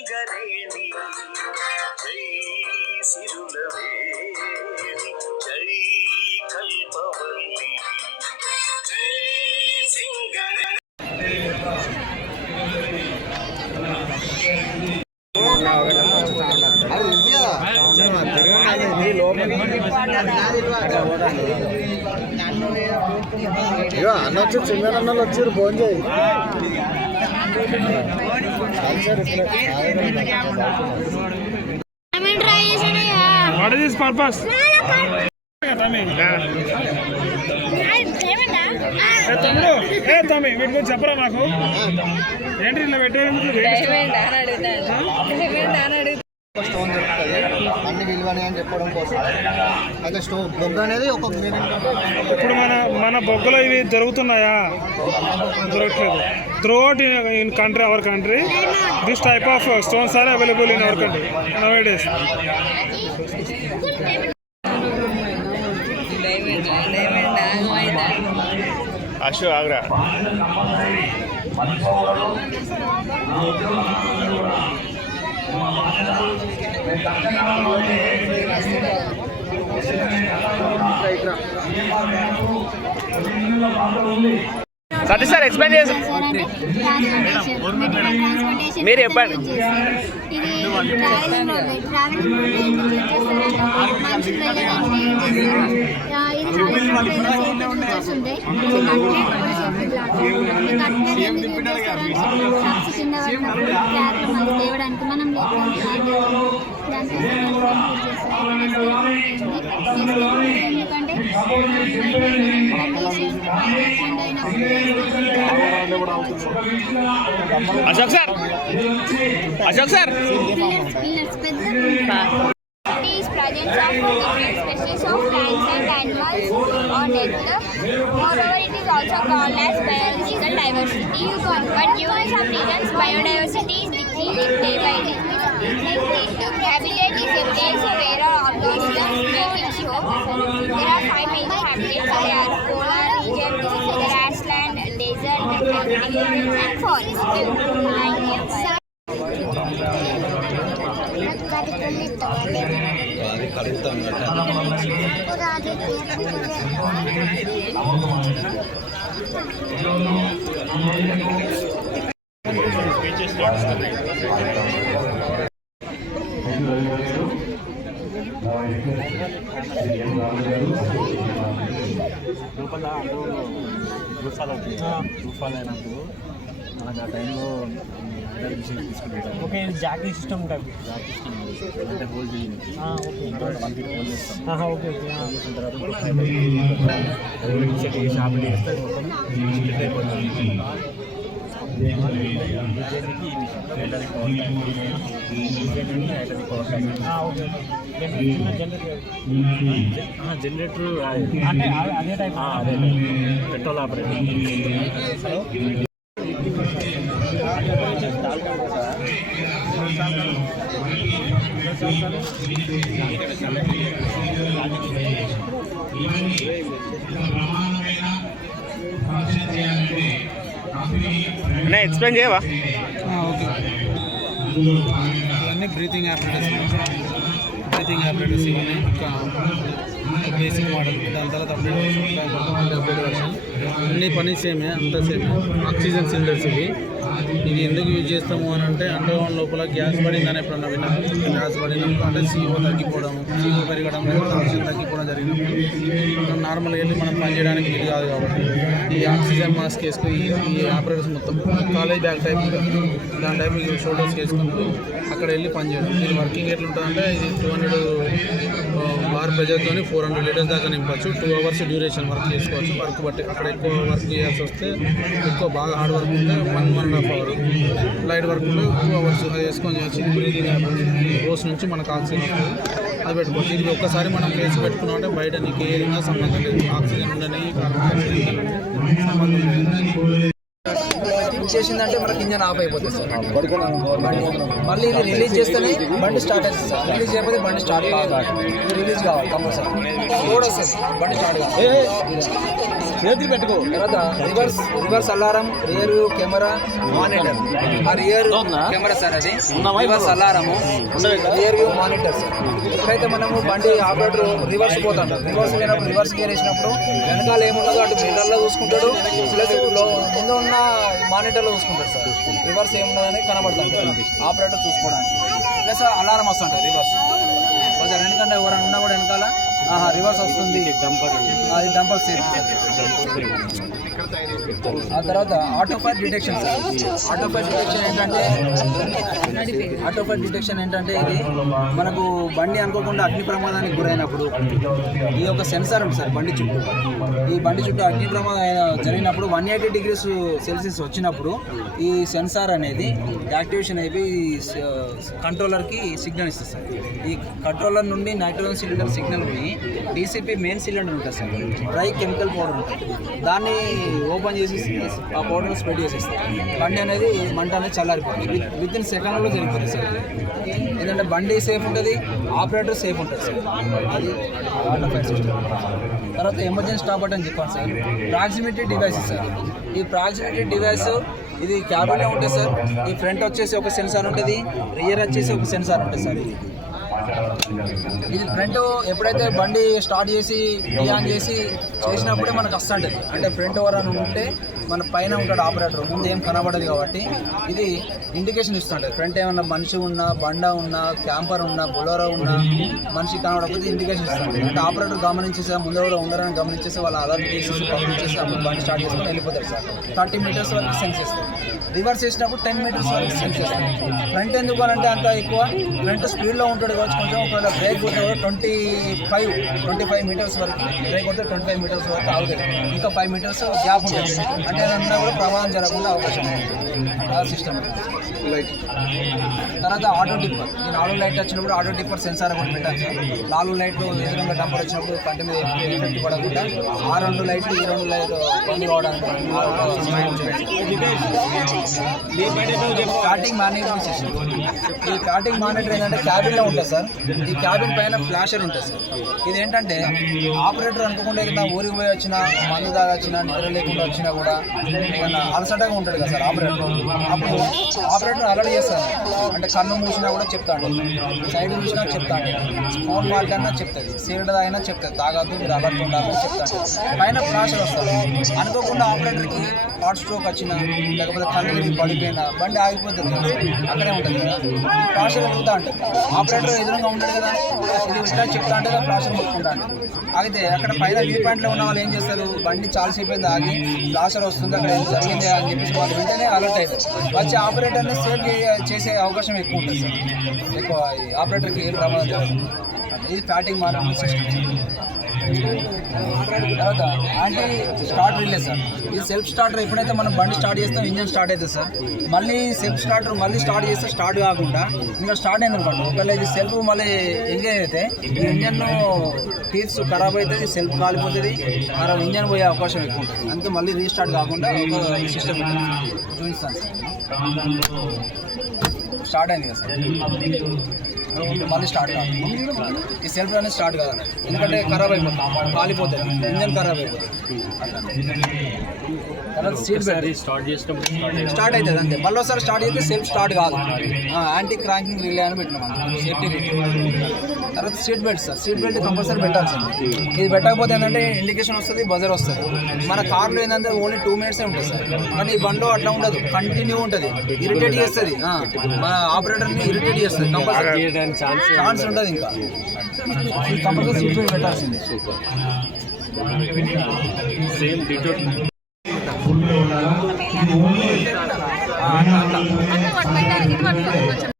సింగరేణి జై సిరులవేణి జై కల్పవల్లి జై సింగరేణి. అనొచ్చు సింగరన్నలు వచ్చారు ఫోన్ చేయి. What is this purpose? తమ్మి వీటి గురించి చెప్పరా మాకు. ఏంటి ఇలా పెట్టారు? స్టోన్ దొరుకుతుంది అన్ని విలువని అని చెప్పడం కోసం అయితే స్టోన్ బొగ్గ అనేది ఒక ఇప్పుడు మన బొగ్గలో ఇవి దొరుకుతున్నాయా? దొరకట్లేదు. Throughout in country, our country this type of stones are available in our country nowadays. అశు ఆగ్రా సతీ సార్ ఎక్స్ప్లెయిన్ చేసి మీరు చెప్పండి. తేవడానికి మనం ఎందుకంటే Ashok sir is presence of different species of plants and animals on Earth. Moreover, it is also called as biological diversity. But due to some reasons, biodiversity is decreasing day by day. Habitat is a place where organisms make its home. There are 5 major habitats. They are polar region, grassland, desert, and forest. తుఫాన్ అయినప్పుడు మనకు ఆ టైంలో okay ఇది జాకీ system type జాకీ system అంటే hold చేయండి. ఓకే 1 ఫీట్ హోల్డ్ చేస్తాం. ఓకే ఓకే చేసిన తర్వాత షాప్ చేస్తే మొత్తం స్ప్లిట్ అయిపోతుంది. జనరేటర్ అదే టైప్ అదే పెట్రోల్ ఆపరేటర్. ఎక్స్ప్లెయిన్ చేయవా? ఓకే ఇవన్నీ బ్రీతింగ్ యాప్లికేషన్స్ ఇవన్నీ బేసిక్ మోడల్. దాని తర్వాత అప్డేట్ వర్షన్ అన్ని పని సేమే, అంతా సేమే. ఆక్సిజన్ సిలిండర్స్ ఇది ఎందుకు యూజ్ చేస్తాము అని అంటే అండర్గ్రౌండ్ లోపల గ్యాస్ పడిందని ఎప్పుడన్నా విన్నాము. గ్యాస్ పడినప్పుడు అంటే CO తగ్గిపోవడం, CO పెరగడం, ఆక్సిజన్ తగ్గిపోవడం జరిగినప్పుడు నార్మల్గా వెళ్ళి మనం పనిచేయడానికి వీలు కాదు కాబట్టి ఈ ఆక్సిజన్ మాస్క్ వేసుకుని ఈ ఆపరేటర్స్ మొత్తం కాలేజ్ బ్యాగ్ టైప్ దాని టైప్ షోల్డర్స్ వేసుకుని అక్కడ వెళ్ళి పనిచేయడం. ఇది వర్కింగ్ ఎట్లుంటుందంటే ఇది 200 బార్ ప్రెజర్తో 400 లీటర్స్ దాకా నింపచ్చు. 2 అవర్స్ డ్యూరేషన్ వర్క్ చేసుకోవచ్చు. వర్క్ బట్టి అక్కడ ఎక్కువ వర్క్ చేయాల్సి వస్తే ఎక్కువ బాగా హార్డ్ వర్క్ ఉంటే 1.5 అవర్, లైట్ వర్క్ ఉంటే 2 అవర్స్ అది వేసుకొని చేయొచ్చు. బ్రీతింగ్ రోజు నుంచి మనకు ఆక్సిజన్ వస్తుంది, అది పెట్టుకోవచ్చు. ఇది ఒక్కసారి మనం ఫేస్ పెట్టుకున్నాం అంటే బయట నీకు ఏ విధంగా సంబంధం లేదు. ఆక్సిజన్ ఉండని, కార్బన్ డైఆక్సైడ్ సంబంధం లేదు. రిలీజ్ చేసిందంటే మనకి ఇంజన్ ఆఫ్ అయిపోతుంది సార్ బండి. మళ్ళీ ఇది రిలీజ్ చేస్తేనే బండి స్టార్ట్ అవుతుంది సార్. రిలీజ్ చేయకపోతే బండి స్టార్ట్ కాదు. ఇది రిలీజ్ కావాలి కంపల్సరీ. లోడ్ వస్తుంది బండి స్టార్ట్ కావాలి. తర్వాత reverse alarm, rear camera, monitor. ఆ రియర్ కెమెరా సార్, అది reverse అలారము, rear view monitor sir. ఎప్పుడైతే మనము బండి ఆపరేటర్ రివర్స్ పోతాడు, రివర్స్ పోయినప్పుడు రివర్స్ గేర్ వేసినప్పుడు వెనకాల ఏమున్నదో అటు మిర్రర్లో చూసుకుంటాడు, ప్లస్ ముందు ఉన్న మానిటర్లో చూసుకుంటాడు సార్. రివర్స్ ఏమున్నదని కనబడుతుంది ఆపరేటర్ చూసుకోవడానికి. ప్లస్ అలారం వస్తుంటుంది రివర్స్. కొంచెం ఎందుకంటే ఎవరైనా ఉన్నా కూడా వెనకాల రివర్స్ వస్తుంది, అది డంపర్ సేఫ్. ఆ తర్వాత auto fire detection sir. Auto fire detection ఏంటంటే ఇది మనకు బండి అనుకోకుండా అగ్ని ప్రమాదానికి గురైనప్పుడు ఈ యొక్క సెన్సార్ ఉంది సార్ బండి చుట్టూ. ఈ బండి చుట్టూ అగ్ని ప్రమాదం జరిగినప్పుడు 180 degrees సెల్సియస్ వచ్చినప్పుడు ఈ సెన్సార్ అనేది యాక్టివేషన్ అయిపోయి కంట్రోలర్కి సిగ్నల్ ఇస్తుంది సార్. ఈ కంట్రోలర్ నుండి నైట్రోజన్ సిలిండర్ సిగ్నల్ పోయి డీసీపీ మెయిన్ సిలిండర్ ఉంటుంది సార్, డ్రై కెమికల్ పౌడర్ ఉంటుంది, దాన్ని ఓపెన్ చేసి ఆ పౌడర్ని స్ప్రెడ్ చేసేస్తాం. బండి అనేది మంట అనేది చల్లారిపోతుంది. విత్ ఇన్ సెకండ్లో జరిగిపోతుంది సార్. ఎందుకంటే బండి సేఫ్ ఉంటుంది, ఆపరేటర్ సేఫ్ ఉంటుంది సార్. అది ఆటో ఫైర్ సిస్టమ్. తర్వాత ఎమర్జెన్సీ స్టాప్ బటన్ చెప్పాను సార్. Proximity devices sir. ఈ ప్రాక్సిమిటీ డివైస్ ఇది క్యాబిన్లో ఉంటుంది సార్. ఈ ఫ్రంట్ వచ్చేసి ఒక సెన్సార్ ఉంటుంది, రియర్ వచ్చేసి ఒక సెన్సార్ ఉంటుంది సార్. ఇది ఫ్రంట్ ఎప్పుడైతే బండి స్టార్ట్ చేసి ఆన్ చేసినప్పుడే మనకు వస్తుంటుంది. అంటే ఫ్రంట్ ఓవర్ అని ఉంటే మన పైన ఉంటాడు ఆపరేటర్, ముందు ఏం కనబడదు కాబట్టి ఇది ఇండికేషన్ ఇస్తుంటుంది. ఫ్రంట్ ఏమన్నా మనిషి ఉన్నా, బండ ఉన్నా, క్యాంపర్ ఉన్నా, బొలోరో ఉన్నా, మనిషి కనబడకపోతే ఇండికేషన్ ఇస్తుంటుంది. అంటే ఆపరేటర్ గమనించేసి ముందు ఎవరో ఉన్నారని గమనించేసి వాళ్ళ అలర్ట్ చేసేసి పంపించేసి అప్పుడు బండి స్టార్ట్ చేసుకుని వెళ్ళిపోతారు సార్. 30 meters వరకు సెన్స్ చేస్తారు. రివర్స్ చేసినప్పుడు 10 meters వరకు సెన్స్ చేస్తారు. ఫ్రంట్ ఎందుకు అంటే అంత ఎక్కువ ఫ్రంట్ స్పీడ్లో ఉంటాడు కాబట్టి కొంచెం ఒకవేళ బ్రేక్ కొట్టే 25 meters వరకు బ్రేక్ కొడితే 25 meters వరకు ఆగుతుంది. ఇంకా 5 meters గ్యాప్ ఉంటుంది. అంటే ఏదన్నా కూడా ప్రమాదం జరగకుండా అవకాశం ఉంటుంది సిస్టమ్. తర్వాత ఆటో డిప్పర్. ఈ 4 లైట్ వచ్చినప్పుడు ఆటో డిప్పర్ సెన్సార్ ఒకటి పెట్టాను సార్. 4 లైట్లు ఎదురుగా డంపర్ వచ్చినప్పుడు కంటి మీద ఎఫెక్ట్ పడకుండా ఆ 2 లైట్లు ఈ 2 లైట్లు బంద్ కావడానికి స్టార్టింగ్ మానిటరింగ్ సిస్టమ్. ఈ స్టార్టింగ్ మానిటర్ ఏంటంటే క్యాబిన్లో ఉంటుంది సార్. ఈ క్యాబిన్ పైన ఫ్లాషర్ ఉంటుంది సార్. ఇది ఏంటంటే ఆపరేటర్ అనుకోకుండా ఏదైనా ఊరికి పోయి వచ్చినా, మందు దాగా వచ్చినా, నిద్ర లేకుండా వచ్చినా కూడా ఏదైనా అలసటగా ఉంటాడు కదా సార్ ఆపరేటర్. అప్పుడు ఆపరేటర్ అలర్ట్ చేస్తాను. అంటే కన్ను మూసినా కూడా చెప్తాడు, సైడ్ చూసినా చెప్తాడు, ఫోన్ మాట్లాడినా చెప్తుంది, సిగరెట్ తాగినా చెప్తుంది, తాగద్దు మీరు అలర్ట్ ఉండాలని చెప్తాడు. పైన ఫ్లాషర్ వస్తుంది. అనుకోకుండా ఆపరేటర్కి హార్ట్ స్ట్రోక్ వచ్చినా లేకపోతే కన్ను పడిపోయినా బండి ఆగిపోతుంది కదా, అక్కడే ఉంటుంది కదా. ఫ్లాషర్ వెళ్తా అంటే ఆపరేటర్ ఎదురుగా ఉంటాడు కదా, ఇది ఇట్లా చెప్తా అంటే ఫ్లాషర్ మొత్తుకుంటాడు. అయితే అక్కడ పైన వ్యూ పాయింట్లో ఉన్న వాళ్ళు ఏం చేస్తారు, బండి చాలాసేపు అయింది ఆగి ఫ్లాషర్ వస్తుంది అక్కడ ఏం జరిగింది అని చెప్పేసి వాళ్ళు వెంటనే అలర్ట్ అవుతారు. వచ్చి ఆపరేటర్ని సేవ్ చేసే అవకాశం ఎక్కువ ఉంటుంది సార్. ఎక్కువ ఆపరేటర్కి ఏం ప్రమాదం జరగదు. ఇది ఫ్యాటింగ్ మానిటరింగ్ సిస్టమ్. తర్వాత యాంటీ స్టార్ట్ రిలే సార్. ఇది సెల్ఫ్ స్టార్టర్. ఎప్పుడైతే మనం బండి స్టార్ట్ చేస్తాం ఇంజన్ స్టార్ట్ అవుతుంది సార్. మళ్ళీ సెల్ఫ్ స్టార్టర్ మళ్ళీ స్టార్ట్ చేస్తే స్టార్ట్ కాకుండా ఇంకా స్టార్ట్ అయింది అనుకోండి, ఒకవేళ ఇది సెల్ఫ్ మళ్ళీ ఎంగేజ్ అయితే ఈ ఇంజన్ టీత్స్ ఖరాబ్ అవుతుంది, సెల్ఫ్ కాలిపోతుంది, మనం ఇంజన్ పోయే అవకాశం ఎక్కువ ఉంటుంది. అందుకే మళ్ళీ రీస్టార్ట్ కాకుండా ఒక సిస్టమ్ చూపిస్తాను సార్. స్టార్ట్ అయింది కదా సార్, మళ్ళీ స్టార్ట్ కాదు. ఈ సెల్ఫ్ అనేది స్టార్ట్ కాదు ఎందుకంటే ఖరాబ్ అయిపోతుంది, కాలిపోతుంది, ఇంజన్ ఖరాబ్ అయిపోతుంది. తర్వాత సీట్ బెల్ట్ స్టార్ట్ అవుతుంది అంతే. మళ్ళీ ఒకసారి స్టార్ట్ అయితే సెల్ఫ్ స్టార్ట్ కాదు. యాంటీ క్రాంకింగ్ రిలే అని పెట్టినాం అంతే, సేఫ్టీ రిలే. తర్వాత seat belt sir. Seat belt compulsory పెట్టాల్సింది. ఇది పెట్టకపోతే ఏంటంటే ఇండికేషన్ వస్తుంది, బజర్ వస్తుంది. మన కార్లో ఏంటంటే ఓన్లీ 2 minutes ఉంటుంది సార్. కానీ ఈ బండిలో అట్లా ఉండదు, కంటిన్యూ ఉంటుంది, ఇరిటేట్ చేస్తుంది, మన ఆపరేటర్ని ఇరిటేట్ చేస్తుంది. కంపల్సరీ ఛాన్స్ ఉంటుంది. ఇంకా కంపల్సరీ సీట్ బెల్ట్ పెట్టాల్సింది. సేమ్ డిటో అట్లా